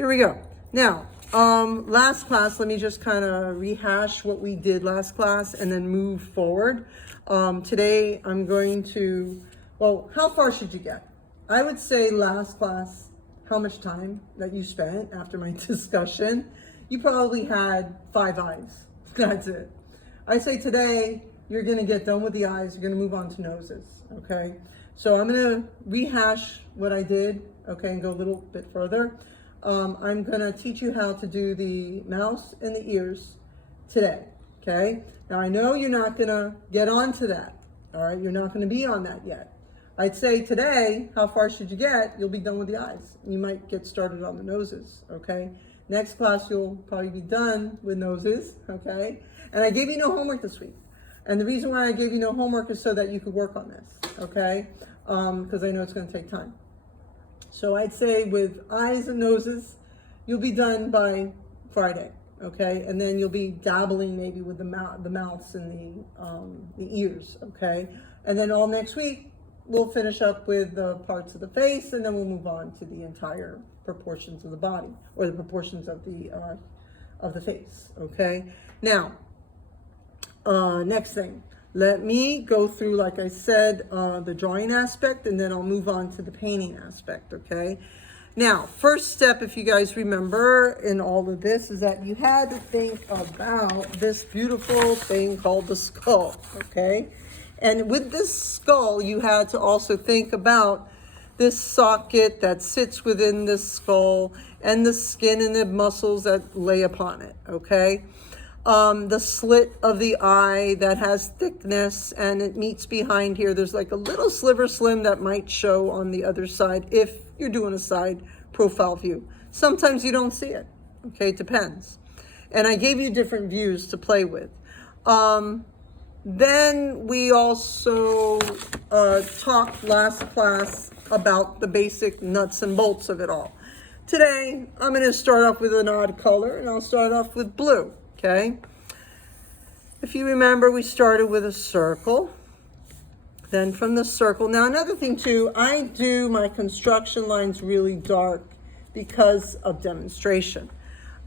here we go. Now, last class, let me just kind of rehash what we did last class and then move forward. Today, I'm going to, well, how far should you get? I would say last class, how much time that you spent after my discussion. You probably had 5 eyes. That's it. I say today, you're going to get done with the eyes. You're going to move on to noses, okay? So I'm going to rehash what I did, okay, and go a little bit further. I'm going to teach you how to do the mouth and the ears today, okay? Now, I know you're not going to get onto that, all right? You're not going to be on that yet. I'd say today, how far should you get? You'll be done with the eyes. You might get started on the noses, okay? Next class, you'll probably be done with noses, okay? And I gave you no homework this week. And the reason why I gave you no homework is so that you could work on this, okay? Because I know it's going to take time. So I'd say with eyes and noses, you'll be done by Friday, okay? And then you'll be dabbling maybe with the mouths and the ears, okay? And then all next week, we'll finish up with the parts of the face, and then we'll move on to the entire proportions of the body, or the proportions of the face, okay? Now, next thing, let me go through, like I said, the drawing aspect, and then I'll move on to the painting aspect, okay? Now, first step, if you guys remember in all of this, is that you had to think about this beautiful thing called the skull, okay? And with this skull, you had to also think about this socket that sits within this skull and the skin and the muscles that lay upon it, okay? The slit of the eye that has thickness and it meets behind here. There's like a little sliver slim that might show on the other side if you're doing a side profile view. Sometimes you don't see it, okay? It depends. And I gave you different views to play with. Then we also talked last class about the basic nuts and bolts of it all. Today, I'm going to start off with an odd color, and I'll start off with blue, okay? If you remember, we started with a circle. Then from the circle, now another thing too, I do my construction lines really dark because of demonstration.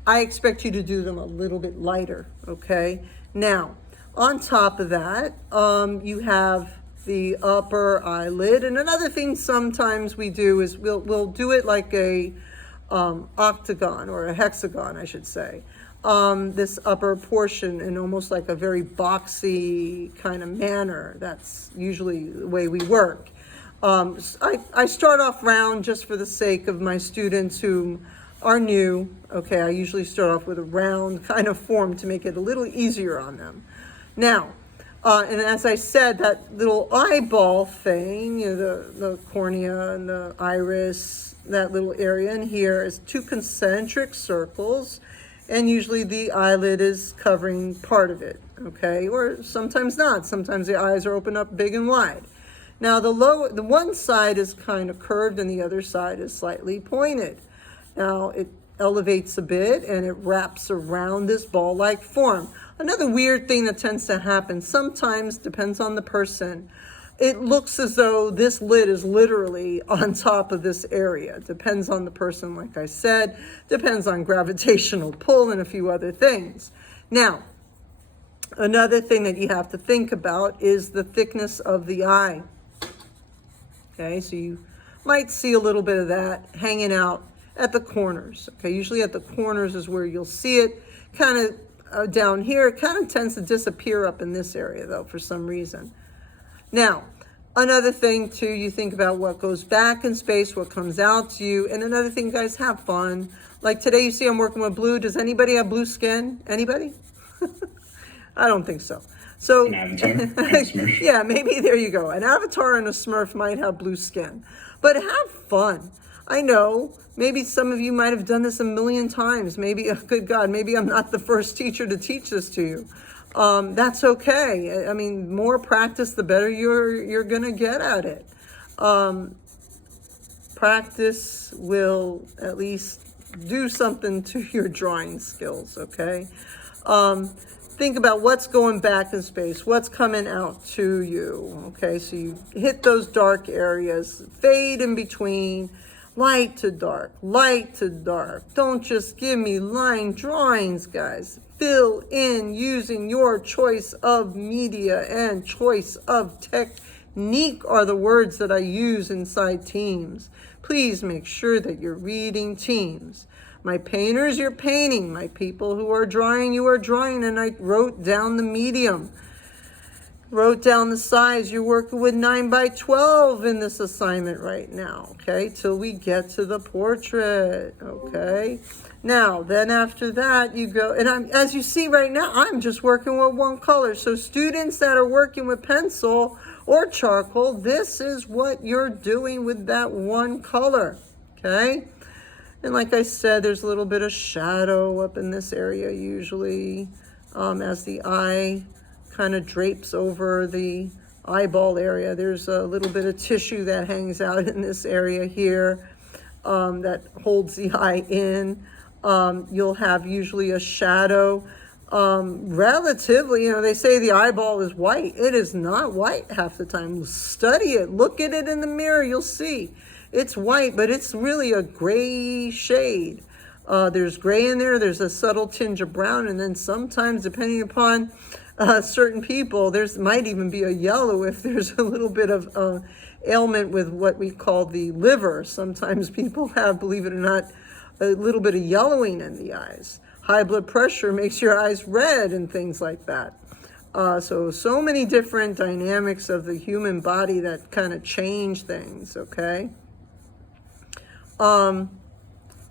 I expect you to do them a little bit lighter, okay? Now, on top of that, you have the upper eyelid, and another thing sometimes we do is we'll do it like a octagon or a hexagon, I should say. This upper portion in almost like a very boxy kind of manner. That's usually the way we work. I start off round just for the sake of my students who are new. Okay, I usually start off with a round kind of form to make it a little easier on them. Now, and as I said, that little eyeball thing, you know, the cornea and the iris, that little area in here is 2 concentric circles, and usually the eyelid is covering part of it, okay? Or sometimes not. Sometimes the eyes are open up big and wide. Now, the one side is kind of curved and the other side is slightly pointed. Now, it elevates a bit and it wraps around this ball-like form. Another weird thing that tends to happen, sometimes, depends on the person, it looks as though this lid is literally on top of this area. Depends on the person, like I said, depends on gravitational pull and a few other things. Now, another thing that you have to think about is the thickness of the eye. Okay, so you might see a little bit of that hanging out at the corners. Okay, usually at the corners is where you'll see it. Kind of down here, it kind of tends to disappear up in this area though for some reason. Now, another thing too, you think about what goes back in space, what comes out to you, and another thing, guys, have fun. Like today, you see I'm working with blue. Does anybody have blue skin? Anybody? I don't think so. So, an avatar, and a Smurf. Yeah, maybe there you go. An avatar and a Smurf might have blue skin, but have fun. I know, maybe some of you might have done this a million times. Maybe, oh, good God, maybe I'm not the first teacher to teach this to you. That's okay. I mean, more practice, the better you're gonna get at it. Practice will at least do something to your drawing skills, okay? Think about what's going back in space, what's coming out to you, okay? So you hit those dark areas, fade in between. Light to dark, light to dark. Don't just give me line drawings, guys. Fill in using your choice of media and choice of technique are the words that I use inside teams. Please make sure that you're reading teams. My painters, you're painting. My people who are drawing, you are drawing. And I wrote down the medium. Wrote down the size. You're working with 9 by 12 in this assignment right now, okay, till we get to the portrait, okay. Now, then after that, you go, and as you see right now, I'm just working with one color. So students that are working with pencil or charcoal, this is what you're doing with that one color, okay. And like I said, there's a little bit of shadow up in this area usually as the eye kind of drapes over the eyeball area. There's a little bit of tissue that hangs out in this area here that holds the eye in. You'll have usually a shadow. Relatively, they say the eyeball is white. It is not white half the time. Study it. Look at it in the mirror. You'll see. It's white, but it's really a gray shade. There's gray in there. There's a subtle tinge of brown. And then sometimes, depending upon certain people, there's might even be a yellow if there's a little bit of ailment with what we call the liver. Sometimes people have, believe it or not, a little bit of yellowing in the eyes. High blood pressure makes your eyes red and things like that. So many different dynamics of the human body that kind of change things, okay?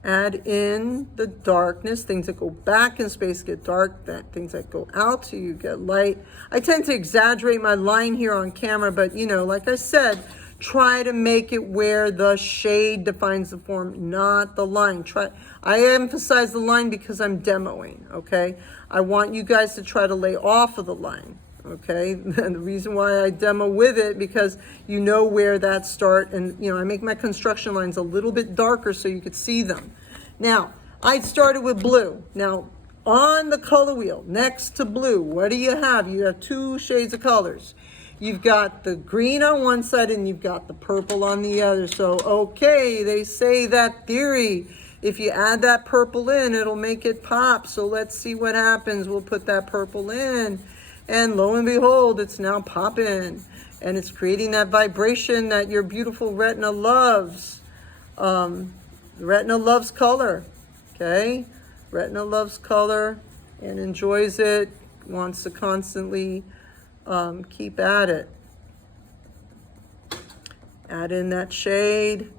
Add in the darkness. Things that go back in space get dark. Things that go out to you get light. I tend to exaggerate my line here on camera, but like I said, try to make it where the shade defines the form, not the line. I emphasize the line because I'm demoing, okay? I want you guys to try to lay off of the line, okay? And the reason why I demo with it, because you know where that start, and I make my construction lines a little bit darker so you could see them. Now, I started with blue. Now, on the color wheel, next to blue, what do you have? You have two shades of colors. You've got the green on one side and you've got the purple on the other. So, okay, they say that theory, if you add that purple in, it'll make it pop. So let's see what happens. We'll put that purple in, and lo and behold, it's now popping. And it's creating that vibration that your beautiful retina loves. Retina loves color, okay? Retina loves color and enjoys it, wants to constantly keep at it. Add in that shade.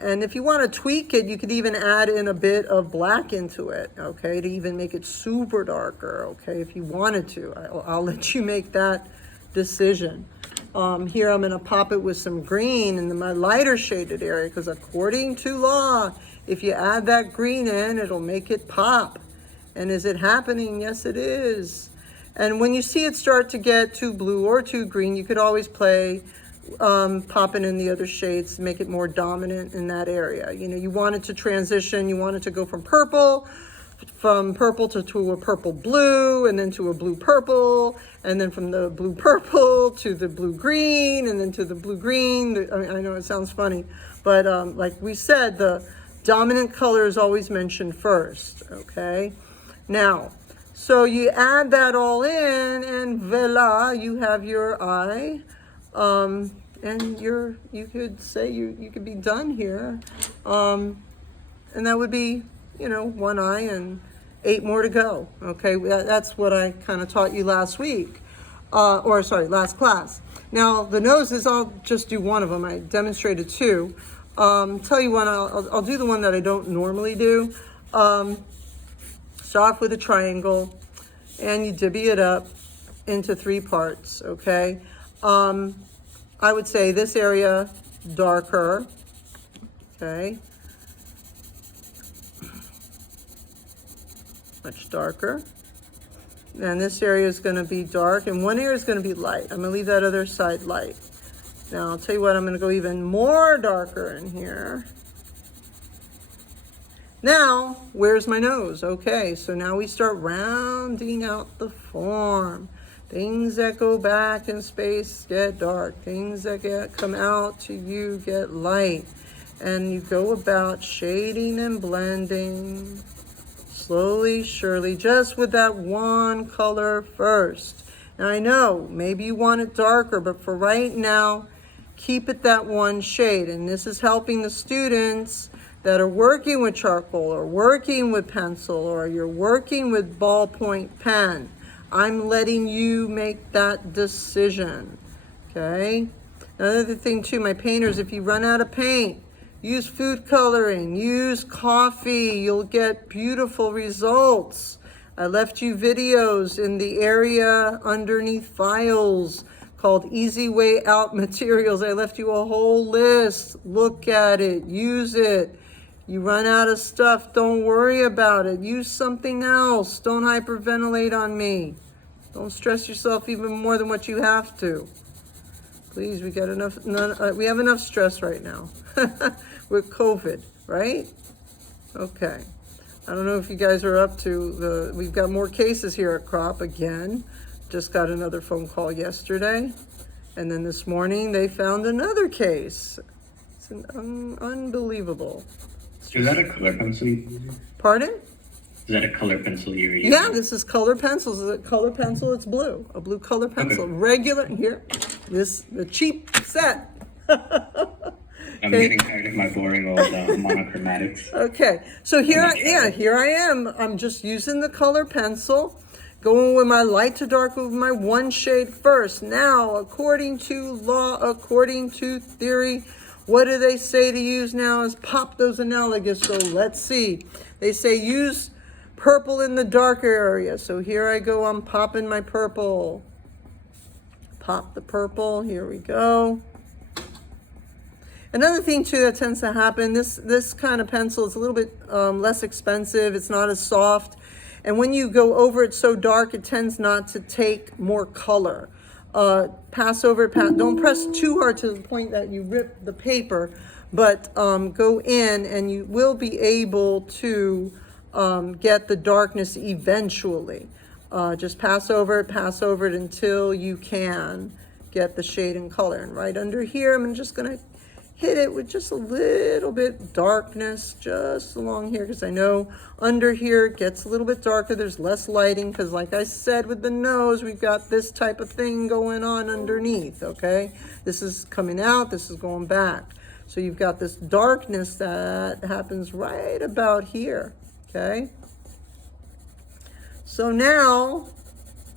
And if you want to tweak it, you could even add in a bit of black into it, okay, to even make it super darker, okay, if you wanted to. I'll let you make that decision. Here I'm going to pop it with some green in my lighter shaded area, because according to law, if you add that green in, it'll make it pop. And is it happening? Yes, it is. And when you see it start to get too blue or too green, you could always play popping in the other shades to make it more dominant in that area. You want it to transition, you want it to go from purple to a purple blue, and then to a blue purple, and then from the blue purple to the blue green, and then to the blue green. I know it sounds funny, but like we said, the dominant color is always mentioned first, okay? Now, so you add that all in, and voila, you have your eye. And you could say you could be done here. And that would be, one eye and 8 more to go. Okay, that's what I kind of taught you last week. Last class. Now, the noses, I'll just do one of them. I demonstrated 2. Tell you what, I'll do the one that I don't normally do. Start off with a triangle, and you divvy it up into 3 parts, okay? I would say this area darker, okay? Much darker. And this area is going to be dark, and one area is going to be light. I'm going to leave that other side light. Now, I'll tell you what, I'm going to go even more darker in here. Now, where's my nose? Okay, so now we start rounding out the form. Things that go back in space get dark. Things that come out to you get light. And you go about shading and blending slowly, surely, just with that one color first. Now I know, maybe you want it darker, but for right now, keep it that one shade. And this is helping the students that are working with charcoal or working with pencil or you're working with ballpoint pen. I'm letting you make that decision, okay? Another thing too, my painters, if you run out of paint, use food coloring, use coffee, you'll get beautiful results. I left you videos in the area underneath files called Easy Way Out Materials. I left you a whole list. Look at it, use it. You run out of stuff, don't worry about it. Use something else. Don't hyperventilate on me. Don't stress yourself even more than what you have to. Please, we have enough stress right now with COVID, right? Okay. I don't know if you guys are up to we've got more cases here at Crop again. Just got another phone call yesterday. And then this morning they found another case. It's unbelievable. Is that a color pencil? Pardon? Is that a color pencil you're using? Yeah, this is color pencils. Is it color pencil? It's blue. A blue color pencil. Okay. Regular, here, the cheap set. I'm getting tired of my boring old monochromatics. Okay, so here I am. I'm just using the color pencil, going with my light to dark with my one shade first. Now, according to law, according to theory, what do they say to use now is pop those analogues. So let's see. They say use purple in the darker area. So here I go, I'm popping my purple. Pop the purple, here we go. Another thing too that tends to happen, this kind of pencil is a little bit less expensive. It's not as soft. And when you go over it so dark, it tends not to take more color. Pass over it, don't press too hard to the point that you rip the paper, but go in and you will be able to get the darkness eventually. Just pass over it until you can get the shade and color. And right under here, I'm just gonna hit it with just a little bit darkness just along here, because I know under here it gets a little bit darker. There's less lighting because, like I said, with the nose, we've got this type of thing going on underneath, okay? This is coming out, this is going back. So you've got this darkness that happens right about here, okay? So now,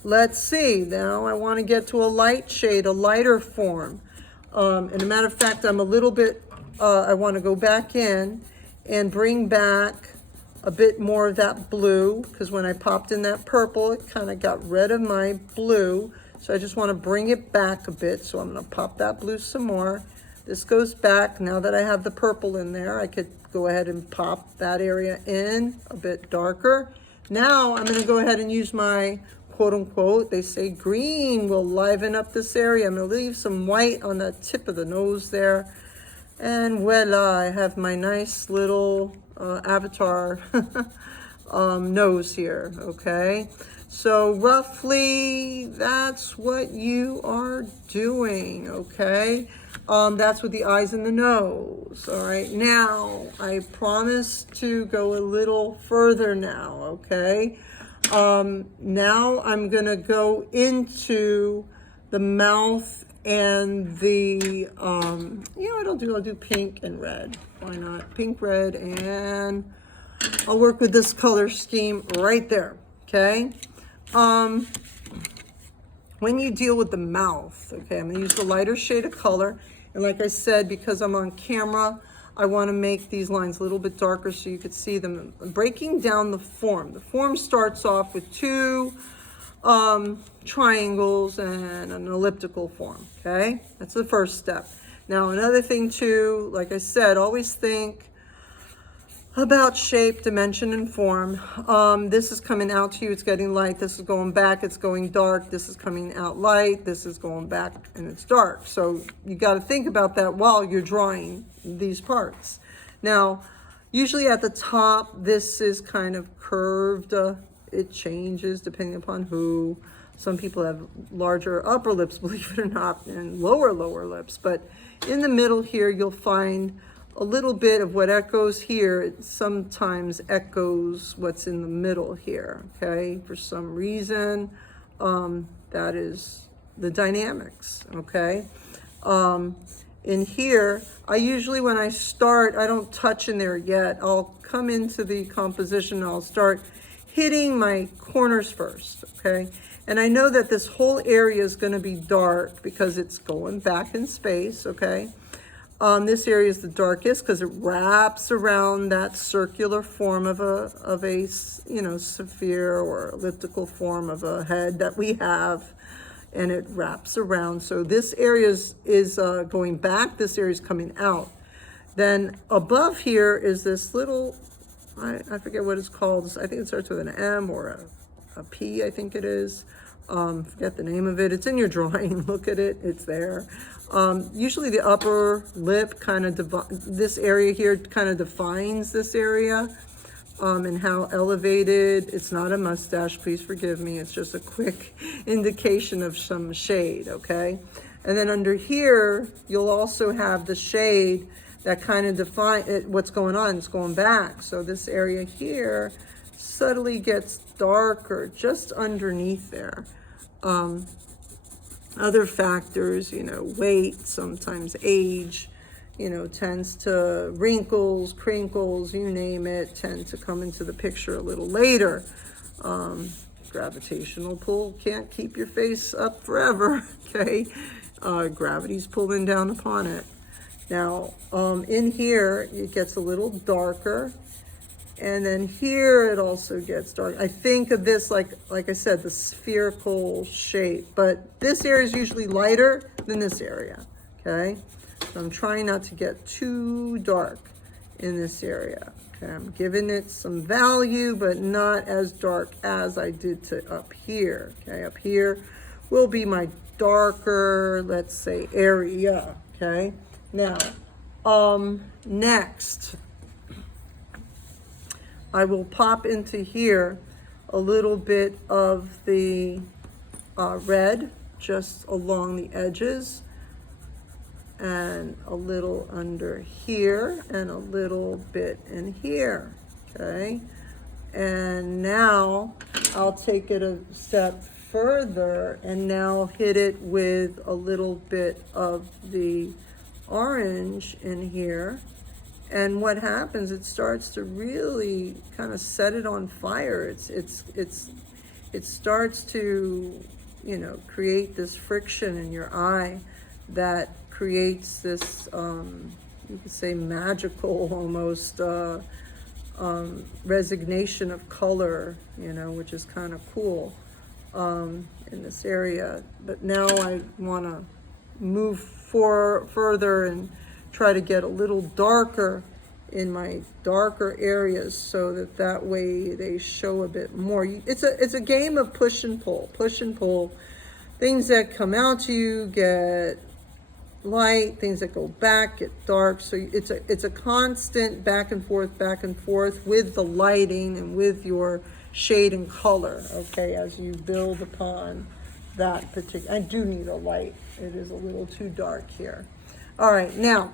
let's see. Now I want to get to a light shade, a lighter form. And a matter of fact, I'm a little bit, I want to go back in and bring back a bit more of that blue, because when I popped in that purple, it kind of got rid of my blue. So I just want to bring it back a bit. So I'm going to pop that blue some more. This goes back. Now that I have the purple in there, I could go ahead and pop that area in a bit darker. Now I'm going to go ahead and use my quote unquote, they say green will liven up this area. I'm going to leave some white on the tip of the nose there. And voila, I have my nice little avatar nose here, okay? So roughly, that's what you are doing, okay? That's with the eyes and the nose, all right? Now, I promise to go a little further now, okay? Now I'm gonna go into the mouth and the, I'll do pink and red. Why not? Pink, red, and I'll work with this color scheme right there, okay? When you deal with the mouth, okay, I'm gonna use the lighter shade of color. And like I said, because I'm on camera, I want to make these lines a little bit darker so you could see them. Breaking down the form. The form starts off with two triangles and an elliptical form, okay? That's the first step. Now, another thing too, like I said, always think about shape, dimension, and form. This is coming out to you, it's getting light. This is going back, it's going dark. This is coming out light. This is going back and it's dark. So you got to think about that while you're drawing these parts. Now, usually at the top, this is kind of curved. It changes depending upon who. Some people have larger upper lips, believe it or not, and lower lips. But in the middle here, you'll find a little bit of what echoes here, it sometimes echoes what's in the middle here, okay? For some reason, that is the dynamics, okay? In here, I usually, when I start, I don't touch in there yet. I'll come into the composition, I'll start hitting my corners first, okay? And I know that this whole area is gonna be dark because it's going back in space, okay? This area is the darkest because it wraps around that circular form of a you know, sphere or elliptical form of a head that we have, and it wraps around. So this area is going back, this area is coming out. Then above here is this little, I forget what it's called. I think it starts with an M or a P, I think it is. Forget the name of it. It's in your drawing. Look at it. It's there. Usually the upper lip kind of, this area here kind of defines this area, and how elevated. It's not a mustache, please forgive me. It's just a quick indication of some shade, okay? And then under here, you'll also have the shade that kind of define what's going on. It's going back. So this area here subtly gets darker just underneath there. Other factors, you know, weight, sometimes age, you know, tends to, wrinkles, crinkles, you name it, tend to come into the picture a little later. Gravitational pull can't keep your face up forever, okay? Gravity's pulling down upon it. Now, in here, it gets a little darker. And then here it also gets dark. I think of this like I said, the spherical shape, but this area is usually lighter than this area, okay? So I'm trying not to get too dark in this area. Okay, I'm giving it some value, but not as dark as I did to up here. Okay, up here will be my darker, let's say, area. Okay, now, next, I will pop into here a little bit of the red just along the edges, and a little under here, and a little bit in here, okay? And now I'll take it a step further and now hit it with a little bit of the orange in here. And what happens, it starts to really kind of set it on fire. It starts to, you know, create this friction in your eye that creates this, you could say, magical almost resignation of color, you know, which is kind of cool in this area. But now I want to move further and try to get a little darker in my darker areas so that way they show a bit more. It's a game of push and pull. Things that come out to you get light, things that go back get dark. So it's a constant back and forth with the lighting and with your shade and color, okay, as you build upon that particular. I do need a light. It is a little too dark here. All right, now,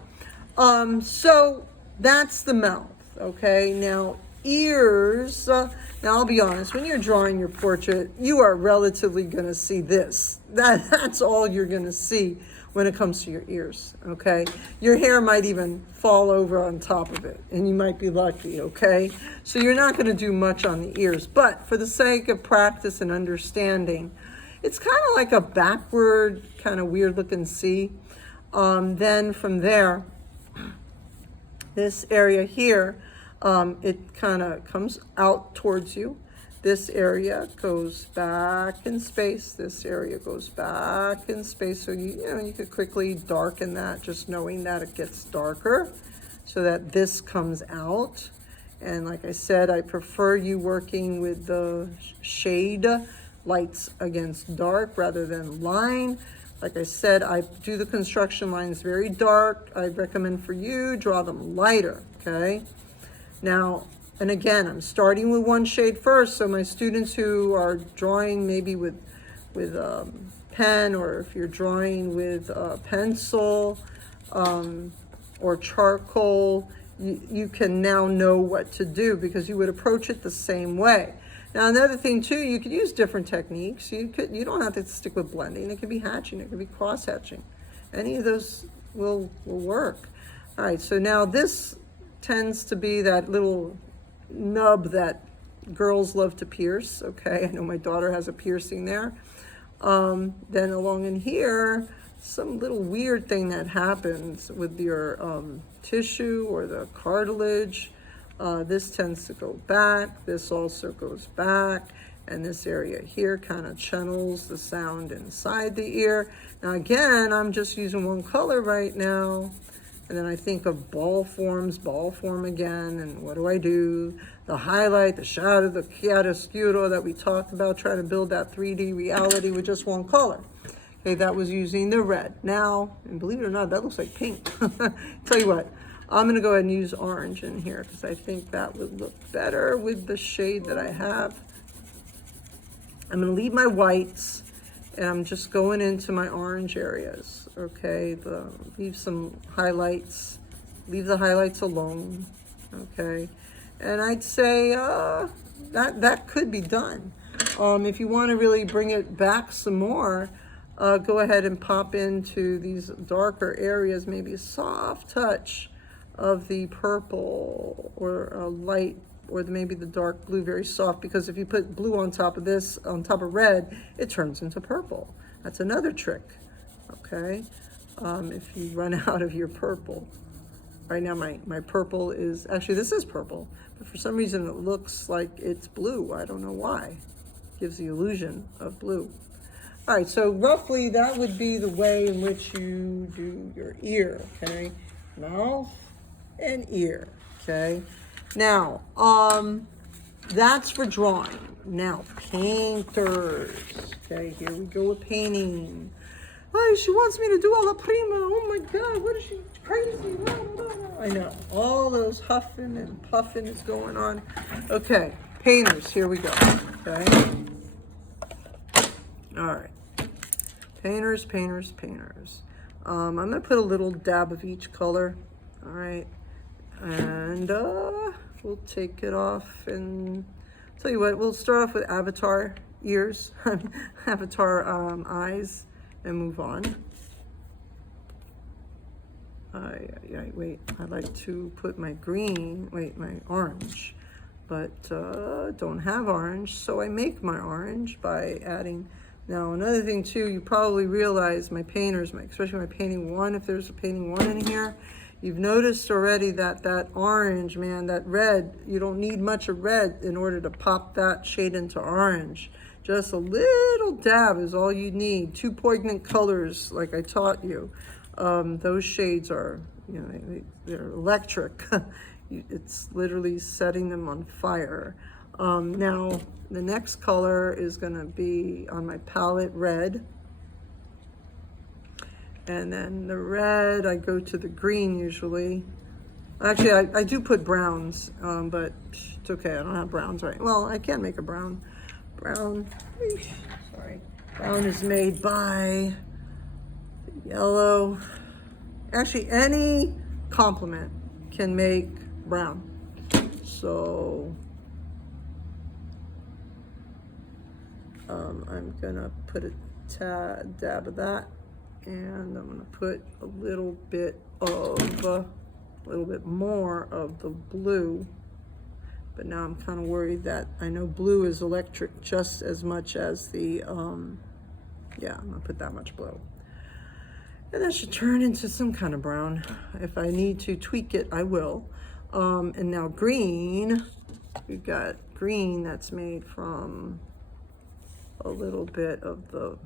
so that's the mouth, okay? Now, ears, now I'll be honest, when you're drawing your portrait, you are relatively gonna see this. That's all you're gonna see when it comes to your ears, okay? Your hair might even fall over on top of it, and you might be lucky, okay? So you're not gonna do much on the ears, but for the sake of practice and understanding, it's kind of like a backward, kind of weird looking C. Then from there, this area here, it kind of comes out towards you. This area goes back in space. This area goes back in space. So you could quickly darken that, just knowing that it gets darker so that this comes out. And like I said, I prefer you working with the shade lights against dark rather than line. Like I said, I do the construction lines very dark. I recommend for you, draw them lighter, okay? Now, and again, I'm starting with one shade first, so my students who are drawing maybe with pen, or if you're drawing with pencil, or charcoal, you can now know what to do because you would approach it the same way. Now, another thing too, you could use different techniques. You don't have to stick with blending. It could be hatching, it could be cross hatching. Any of those will work. All right, so now this tends to be that little nub that girls love to pierce. Okay, I know my daughter has a piercing there. Then along in here, some little weird thing that happens with your tissue or the cartilage. This tends to go back. This also goes back. And this area here kind of channels the sound inside the ear. Now again, I'm just using one color right now. And then I think of ball form again. And what do? The highlight, the shadow, the chiaroscuro that we talked about, trying to build that 3D reality with just one color. Okay, that was using the red. Now, and believe it or not, that looks like pink. Tell you what, I'm gonna go ahead and use orange in here because I think that would look better with the shade that I have. I'm gonna leave my whites and I'm just going into my orange areas, okay? Leave some highlights, leave the highlights alone, okay? And I'd say that could be done. If you wanna really bring it back some more, go ahead and pop into these darker areas, maybe a soft touch of the purple or a light, or maybe the dark blue, very soft, because if you put blue on top of this, on top of red, it turns into purple. That's another trick, okay? If you run out of your purple. Right now my purple is, actually this is purple, but for some reason it looks like it's blue. I don't know why. Gives the illusion of blue. All right, so roughly that would be the way in which you do your ear, okay? Mouth and ear, okay? Now, that's for drawing. Now, painters, okay? Here we go with painting. Oh, she wants me to do alla prima. Oh my God, what is she, crazy? I know, all those huffing and puffing is going on. Okay, painters, here we go, okay? All right, painters. I'm gonna put a little dab of each color, all right? And we'll take it off and tell you what, we'll start off with avatar ears, avatar eyes, and move on. Wait, I like to put my my orange, but don't have orange, so I make my orange by adding. Now, another thing too, you probably realize my painters, especially my painting one, if there's a painting one in here, you've noticed already that that orange, man, that red, you don't need much of red in order to pop that shade into orange. Just a little dab is all you need. 2 poignant colors, like I taught you. Those shades are, you know, they're electric. It's literally setting them on fire. Now, the next color is gonna be on my palette, red. And then the red, I go to the green usually. Actually, I do put browns, but it's okay, I don't have browns right. Well, I can make a brown. Brown is made by yellow. Actually, any complement can make brown. So, I'm gonna put a dab of that. And I'm gonna put a little bit more of the blue, but now I'm kind of worried that I know blue is electric just as much as the, yeah, I'm gonna put that much blue. And that should turn into some kind of brown. If I need to tweak it, I will. And now green, we've got green that's made from a little bit of the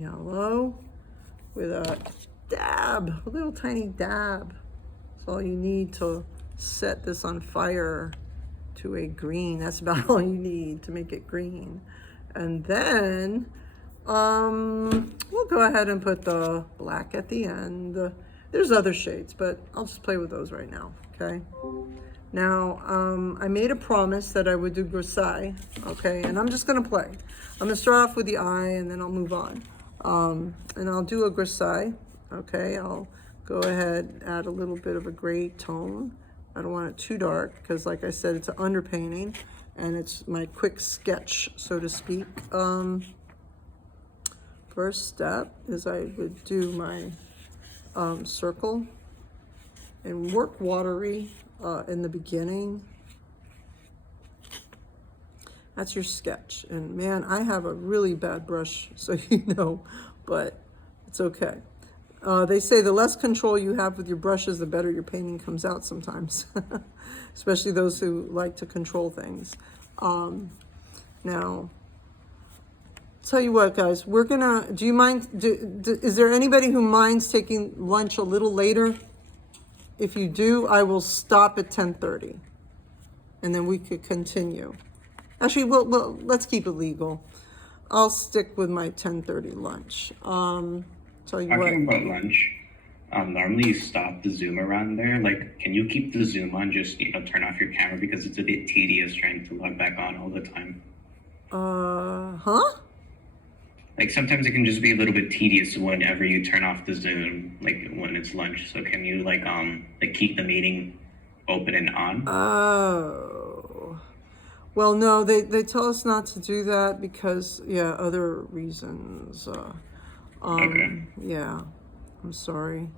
yellow with a dab, a little tiny dab. That's all you need to set this on fire to a green. That's about all you need to make it green. And then we'll go ahead and put the black at the end. There's other shades, but I'll just play with those right now, okay? Now, I made a promise that I would do grisaille, okay? And I'm just gonna play. I'm gonna start off with the eye and then I'll move on. And I'll do a grisaille, okay? I'll go ahead, add a little bit of a gray tone. I don't want it too dark because, like I said, it's an underpainting and it's my quick sketch, so to speak. First step is I would do my circle and work watery in the beginning. That's your sketch. And man, I have a really bad brush, so you know, but it's okay. They say the less control you have with your brushes, the better your painting comes out sometimes, especially those who like to control things. Now, tell you what, guys, we're gonna, do you mind, is there anybody who minds taking lunch a little later? If you do, I will stop at 10:30 and then we could continue. Actually, well, let's keep it legal. I'll stick with my 10:30 lunch. Tell you what. Talking about lunch, normally you stop the zoom around there. Like, can you keep the zoom on? Just, turn off your camera because it's a bit tedious trying to log back on all the time. Huh? Like, sometimes it can just be a little bit tedious whenever you turn off the zoom, like when it's lunch. So can you like keep the meeting open and on? Oh. Well, no, they tell us not to do that because, yeah, other reasons. Okay. Yeah, I'm sorry.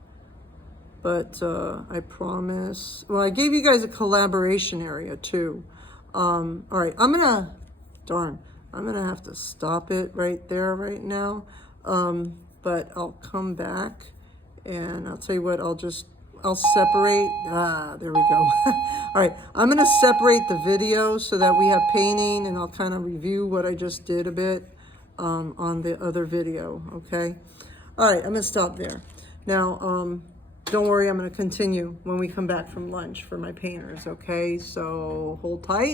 But I promise. Well, I gave you guys a collaboration area too. All right, I'm gonna have to stop it right there right now. But I'll come back and I'll tell you what, I'll separate, there we go. All right, I'm gonna separate the video so that we have painting and I'll kind of review what I just did a bit on the other video, okay? All right, I'm gonna stop there. Now, don't worry, I'm gonna continue when we come back from lunch for my painters, okay? So hold tight.